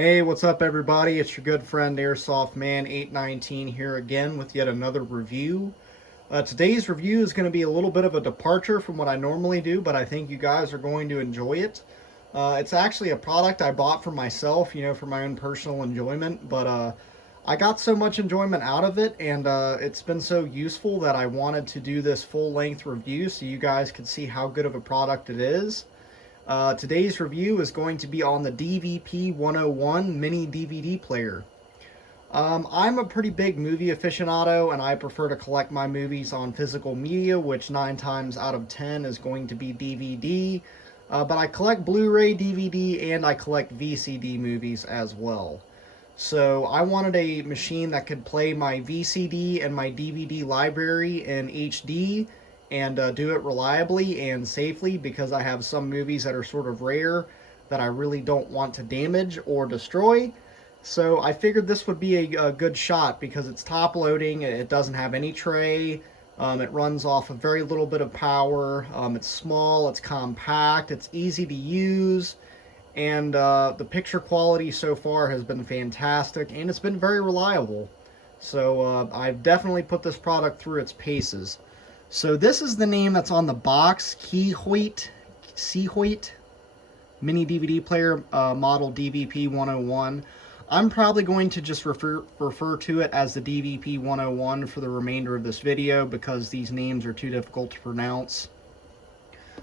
Hey, what's up everybody? It's your good friend Airsoft Man 819 here again with yet another review. Today's review is going to be a little bit of a departure from what I normally do, but I think you guys are going to enjoy it. It's actually a product I bought for myself, for my own personal enjoyment, but I got so much enjoyment out of it, and it's been so useful that I wanted to do this full-length review so you guys could see how good of a product it is. Today's review is going to be on the DVP 101 mini DVD player. I'm a pretty big movie aficionado, and I prefer to collect my movies on physical media, which 9 times out of 10 is going to be DVD. But I collect Blu-ray, DVD, and I collect VCD movies as well. So I wanted a machine that could play my VCD and my DVD library in HD and do it reliably and safely, because I have some movies that are sort of rare that I really don't want to damage or destroy. So I figured this would be a good shot because it's top loading, it doesn't have any tray, it runs off a very little bit of power, it's small, it's compact, it's easy to use, and the picture quality so far has been fantastic, and it's been very reliable. So I've definitely put this product through its paces. So this is the name that's on the box, Seahoyt mini DVD player, model DVP 101. I'm probably going to just refer to it as the DVP 101 for the remainder of this video because these names are too difficult to pronounce.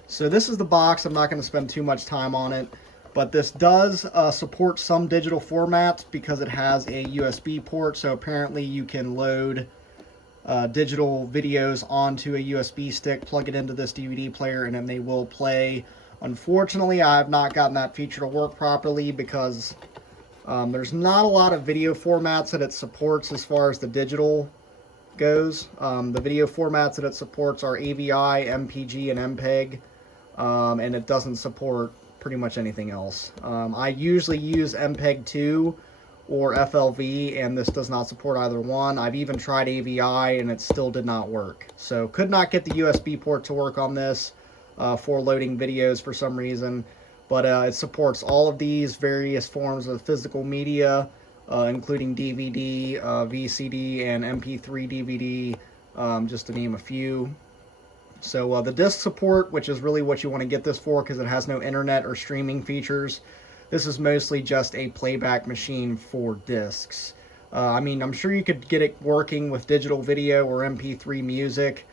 So this is the box. I'm not going to spend too much time on it, but this does support some digital formats because it has a USB port, so apparently you can load digital videos onto a USB stick, plug it into this DVD player, and then they will play. Unfortunately, I have not gotten that feature to work properly because there's not a lot of video formats that it supports as far as the digital goes. The video formats that it supports are AVI, MPG, and MPEG, and it doesn't support pretty much anything else. I usually use MPEG 2 or FLV, and this does not support either one. I've even tried AVI, and it still did not work. So could not get the USB port to work on this for loading videos for some reason. But it supports all of these various forms of physical media, including DVD, VCD, and MP3 DVD, just to name a few. So the disc support, which is really what you want to get this for because it has no internet or streaming features. This is mostly just a playback machine for discs. I mean, I'm sure you could get it working with digital video or MP3 music,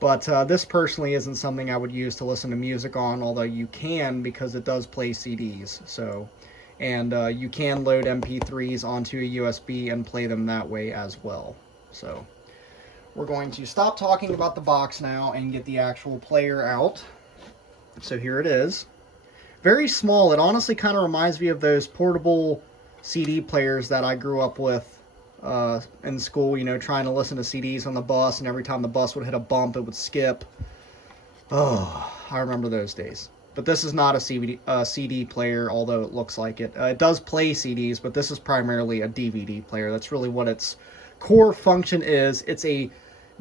but this personally isn't something I would use to listen to music on, although you can because it does play CDs. So, and you can load MP3s onto a USB and play them that way as well. So, we're going to stop talking about the box now and get the actual player out. So here it is. Very small. It honestly kind of reminds me of those portable CD players that I grew up with in school, trying to listen to CDs on the bus, and every time the bus would hit a bump, it would skip. Oh, I remember those days. But this is not a CD player, although it looks like it. It does play CDs, but this is primarily a DVD player. That's really what its core function is. It's a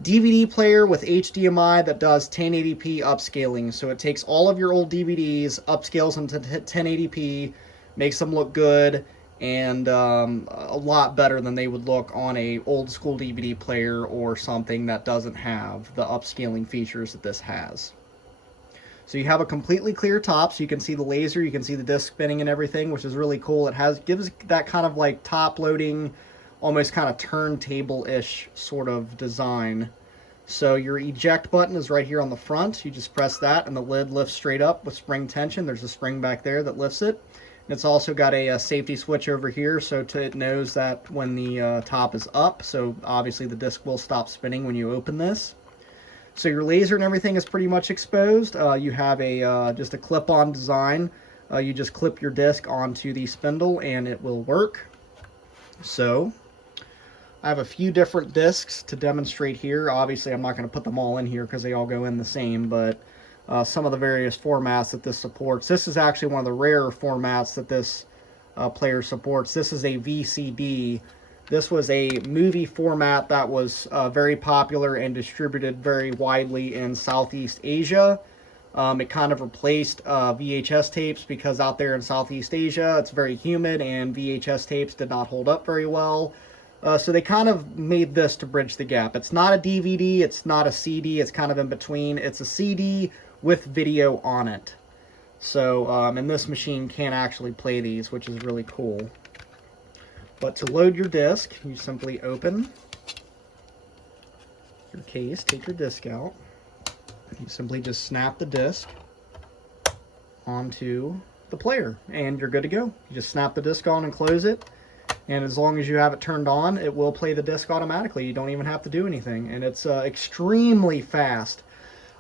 DVD player with HDMI that does 1080p upscaling. So it takes all of your old DVDs, upscales them to 1080p, makes them look good, and a lot better than they would look on a old school DVD player or something that doesn't have the upscaling features that this has. So you have a completely clear top, so you can see the laser, you can see the disc spinning and everything, which is really cool. It gives that kind of like top loading, almost kind of turntable-ish sort of design. So your eject button is right here on the front. You just press that and the lid lifts straight up with spring tension. There's a spring back there that lifts it. And it's also got a safety switch over here, so it knows that when the top is up, so obviously the disc will stop spinning when you open this. So your laser and everything is pretty much exposed. You have just a clip-on design. You just clip your disc onto the spindle and it will work. So I have a few different discs to demonstrate here. Obviously, I'm not going to put them all in here because they all go in the same, but some of the various formats that this supports. This is actually one of the rarer formats that this player supports. This is a VCD. This was a movie format that was very popular and distributed very widely in Southeast Asia. It kind of replaced VHS tapes because out there in Southeast Asia it's very humid and VHS tapes did not hold up very well. So they kind of made this to bridge the gap. It's not a DVD, it's not a CD, it's kind of in between. It's a CD with video on it. So, and this machine can actually play these, which is really cool. But to load your disc, you simply open your case, take your disc out. You simply just snap the disc onto the player, and you're good to go. You just snap the disc on and close it. And as long as you have it turned on, it will play the disc automatically. You don't even have to do anything. And it's extremely fast.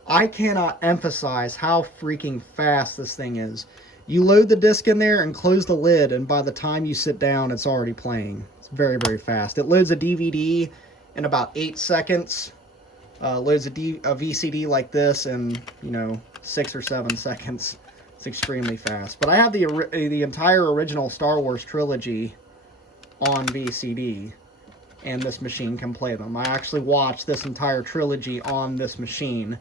I cannot emphasize how freaking fast this thing is. You load the disc in there and close the lid, and by the time you sit down, it's already playing. It's very, very fast. It loads a DVD in about 8 seconds. Loads a VCD like this in, 6 or 7 seconds. It's extremely fast. But I have the entire original Star Wars trilogy on VCD, and this machine can play them. I actually watched this entire trilogy on this machine,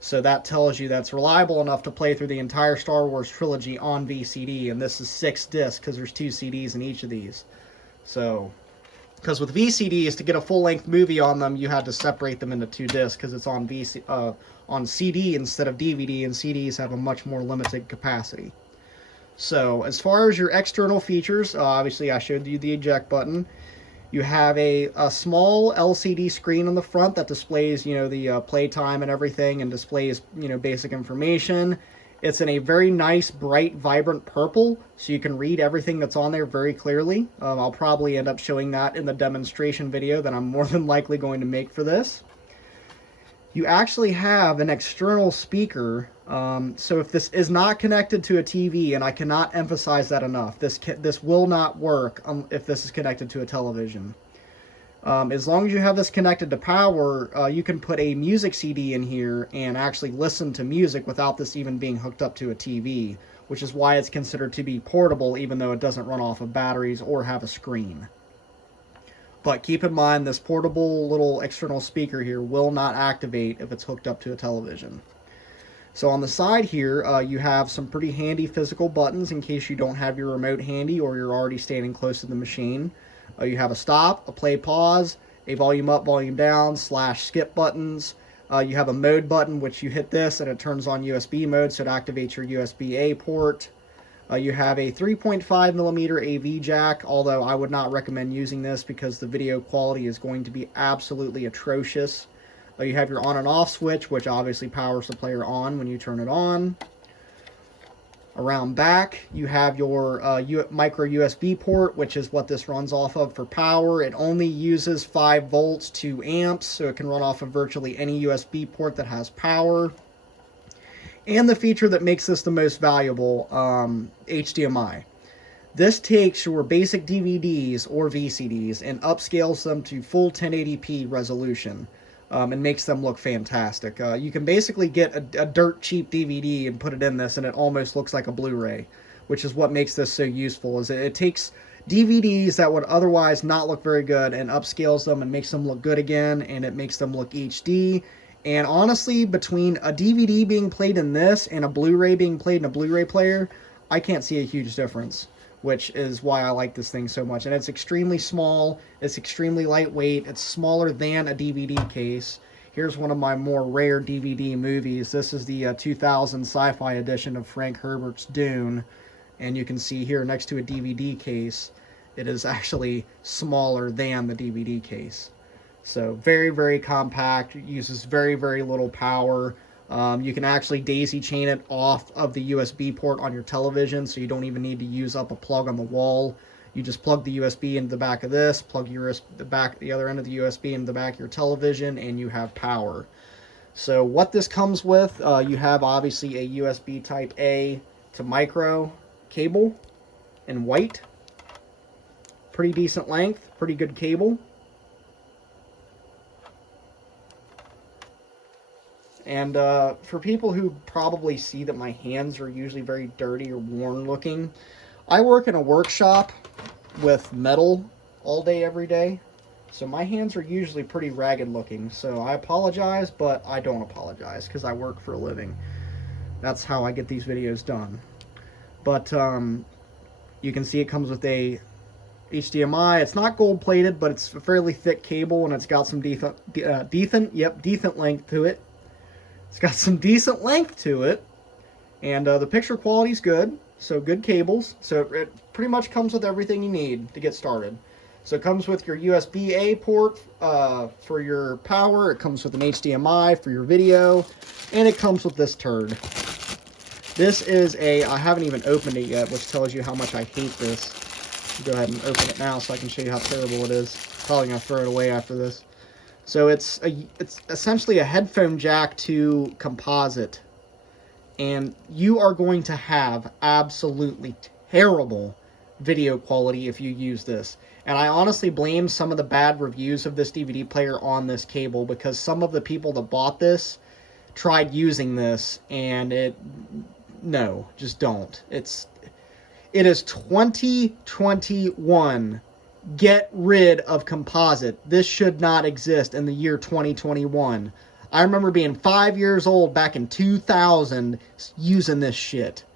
so that tells you that's reliable enough to play through the entire Star Wars trilogy on VCD, and this is 6 discs because there's 2 CDs in each of these. So, because with VCDs, to get a full-length movie on them, you had to separate them into 2 discs because it's on on CD instead of DVD, and CDs have a much more limited capacity. So, as far as your external features, obviously I showed you the eject button. You have a small LCD screen on the front that displays, the playtime and everything, and displays, basic information. It's in a very nice, bright, vibrant purple, so you can read everything that's on there very clearly. I'll probably end up showing that in the demonstration video that I'm more than likely going to make for this. You actually have an external speaker, so if this is not connected to a TV, and I cannot emphasize that enough, this will not work if this is connected to a television. As long as you have this connected to power, you can put a music CD in here and actually listen to music without this even being hooked up to a TV, which is why it's considered to be portable even though it doesn't run off of batteries or have a screen. But keep in mind, this portable little external speaker here will not activate if it's hooked up to a television. So on the side here, you have some pretty handy physical buttons in case you don't have your remote handy or you're already standing close to the machine. You have a stop, a play pause, a volume up, volume down, /skip buttons. You have a mode button, which you hit this and it turns on USB mode, so it activates your USB-A port. You have a 3.5mm AV jack, although I would not recommend using this because the video quality is going to be absolutely atrocious. You have your on and off switch, which obviously powers the player on when you turn it on. Around back, you have your micro USB port, which is what this runs off of for power. It only uses 5 volts, 2 amps, so it can run off of virtually any USB port that has power. And the feature that makes this the most valuable, HDMI. This takes your basic DVDs or VCDs and upscales them to full 1080p resolution and makes them look fantastic. You can basically get a dirt cheap DVD and put it in this and it almost looks like a Blu-ray, which is what makes this so useful. Is it takes DVDs that would otherwise not look very good and upscales them and makes them look good again, and it makes them look HD. And honestly, between a DVD being played in this and a Blu-ray being played in a Blu-ray player, I can't see a huge difference, which is why I like this thing so much. And it's extremely small, it's extremely lightweight, it's smaller than a DVD case. Here's one of my more rare DVD movies. This is the 2000 sci-fi edition of Frank Herbert's Dune. And you can see here next to a DVD case, it is actually smaller than the DVD case. So very, very compact, uses very, very little power. You can actually daisy chain it off of the USB port on your television, so you don't even need to use up a plug on the wall. You just plug the USB into the back of this, plug the other end of the USB into the back of your television, and you have power. So what this comes with, you have obviously a USB type A to micro cable in white. Pretty decent length, pretty good cable. And for people who probably see that my hands are usually very dirty or worn looking, I work in a workshop with metal all day, every day. So my hands are usually pretty ragged looking. So I apologize, but I don't apologize because I work for a living. That's how I get these videos done. But you can see it comes with a HDMI. It's not gold plated, but it's a fairly thick cable, and it's got some decent length to it. It's got some decent length to it, and the picture quality is good. So good cables. So it pretty much comes with everything you need to get started. So it comes with your USB-A port for your power. It comes with an HDMI for your video, and it comes with this turd. This is I haven't even opened it yet, which tells you how much I hate this. Go ahead and open it now so I can show you how terrible it is. Probably gonna throw it away after this. So it's essentially a headphone jack to composite, and you are going to have absolutely terrible video quality if you use this. And I honestly blame some of the bad reviews of this DVD player on this cable, because some of the people that bought this tried using this, and no, just don't. It is 2021. Get rid of composite. This should not exist in the year 2021. I remember being 5 years old back in 2000 using this shit.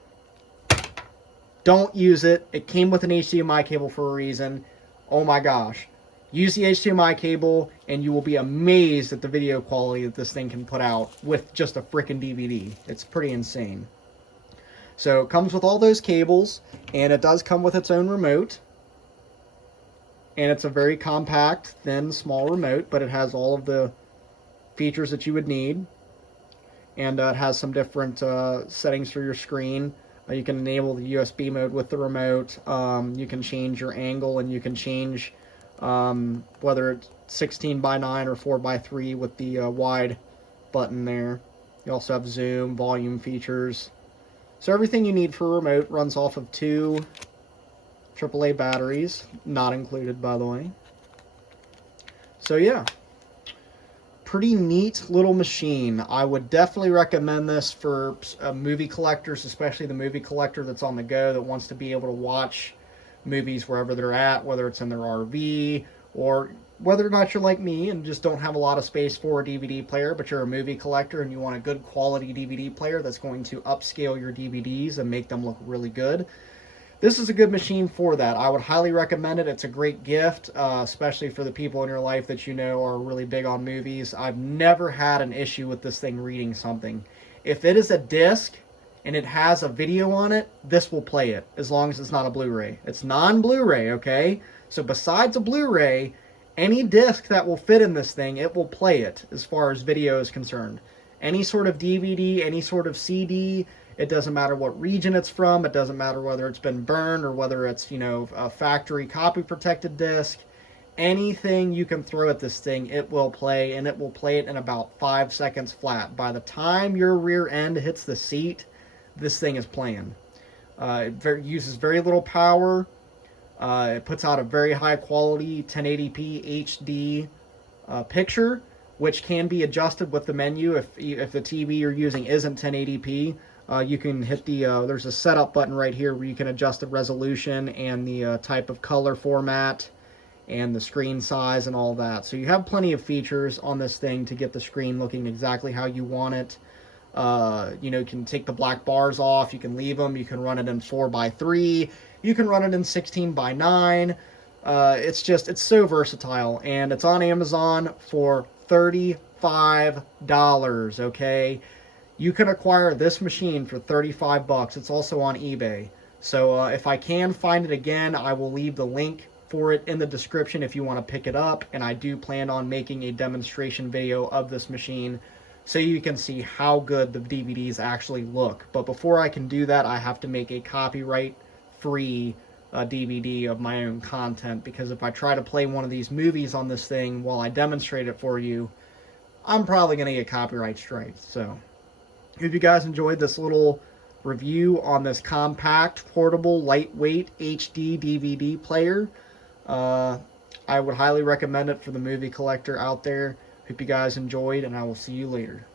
Don't use it. It came with an HDMI cable for a reason. Oh my gosh. Use the HDMI cable and you will be amazed at the video quality that this thing can put out with just a frickin' DVD. It's pretty insane. So it comes with all those cables, and it does come with its own remote. And it's a very compact, thin, small remote, but it has all of the features that you would need. And it has some different settings for your screen. You can enable the USB mode with the remote. You can change your angle, and you can change whether it's 16:9 or 4:3 with the wide button there. You also have zoom, volume features. So everything you need for a remote runs off of 2 AAA batteries, not included, by the way. So yeah, pretty neat little machine. I would definitely recommend this for movie collectors, especially the movie collector that's on the go, that wants to be able to watch movies wherever they're at, whether it's in their RV, or whether or not you're like me and just don't have a lot of space for a DVD player, but you're a movie collector and you want a good quality DVD player that's going to upscale your DVDs and make them look really good. This is a good machine for that. I would highly recommend it. It's a great gift, especially for the people in your life that you know are really big on movies. I've never had an issue with this thing reading something. If it is a disc and it has a video on it, this will play it, as long as it's not a Blu-ray. It's non-Blu-ray, okay? So besides a Blu-ray, any disc that will fit in this thing, it will play it as far as video is concerned. Any sort of DVD, any sort of CD, it doesn't matter what region it's from. It doesn't matter whether it's been burned or whether it's, a factory copy protected disc. Anything you can throw at this thing, it will play, and it will play it in about 5 seconds flat. By the time your rear end hits the seat, this thing is playing. It uses very little power. It puts out a very high quality 1080p HD picture, which can be adjusted with the menu. If the TV you're using isn't 1080p, you can hit there's a setup button right here where you can adjust the resolution and the type of color format and the screen size and all that. So you have plenty of features on this thing to get the screen looking exactly how you want it. You can take the black bars off, you can leave them, you can run it in 4:3, you can run it in 16:9. It's so versatile, and it's on Amazon for $35, okay? You can acquire this machine for $35. It's also on eBay. So if I can find it again, I will leave the link for it in the description if you want to pick it up, and I do plan on making a demonstration video of this machine so you can see how good the DVDs actually look. But before I can do that, I have to make a copyright-free DVD of my own content, because if I try to play one of these movies on this thing while I demonstrate it for you, I'm probably going to get copyright strikes. So, if you guys enjoyed this little review on this compact, portable, lightweight HD DVD player, I would highly recommend it for the movie collector out there. Hope you guys enjoyed, and I will see you later.